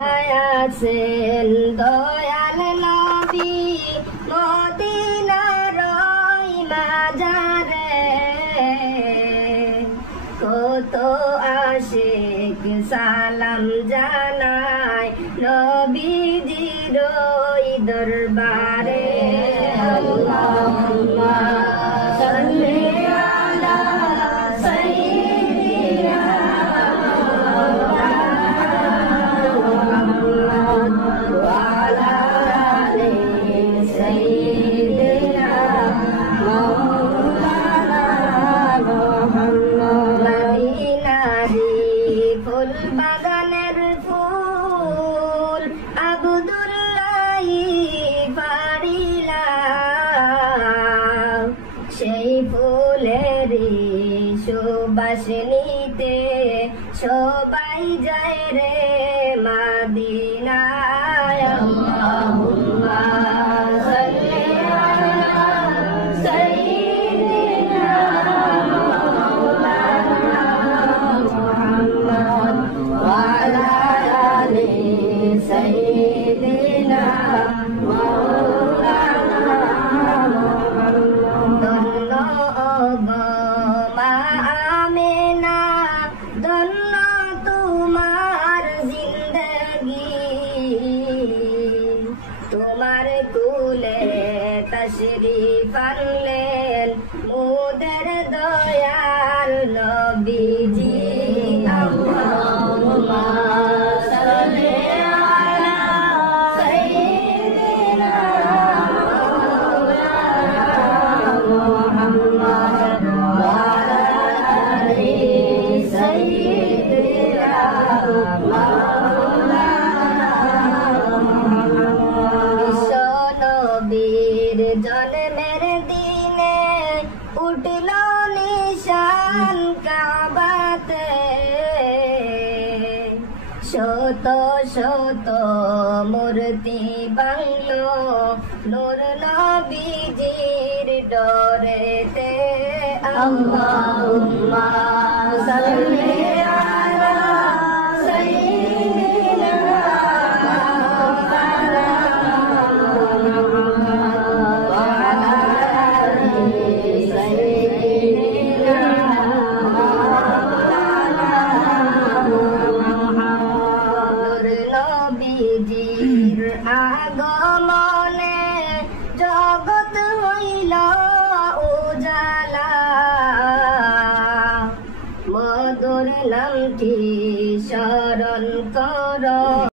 আছেন দয়াল নবী মদিনার মাজারে, কত আশিক সালাম জানায় নবীজির দরবারে। আল্লাহুম্মা সাল্লি আলা সাইয়্যিদিনা মুহাম্মদ ওয়া আলা আলি সাইয়্যিদিনা মাওলানা মুহাম্মদ। মদিনারি ফুল বাগানের ফুল আব্দুল্লাহি পারিলা, সেই ফুলেরই সুবাস নিতে সবাই যায় রে মদিনায়। আল্লাহুম্মা সাল্লি আলা সাইয়্যিদিনা মাওলানা মুহাম্মদ ওয়া আলা আলি সাইয়্যিদিনা মাওলানা মুহাম্মদ। ধন্য মা আমেনা, ধন্য তোমার জিন্দগি, তোমার কুলে তশরিফ আনলেন মোদের দয়াল নবীজি। আল্লাহুম্মা সাল্লি আলা সাইয়্যিদিনা মাওলানা মুহাম্মদ ওয়া আলা আলি সাইয়্যিদিনা মাওলানা মুহাম্মদ। বিশ্ব নবীর জন্মের দিনে উঠল নিশান কাবাতে, শত শত মূর্তি বাংলো নূর নবীজির ডরেতে। আল্লাহুম্মা সাল্লি আলা সাইয়্যিদিনা মাওলানা মুহাম্মদ ওয়া আলা আলি সাইয়্যিদিনা মাওলানা মুহাম্মদ। নূর নবীজির আগমন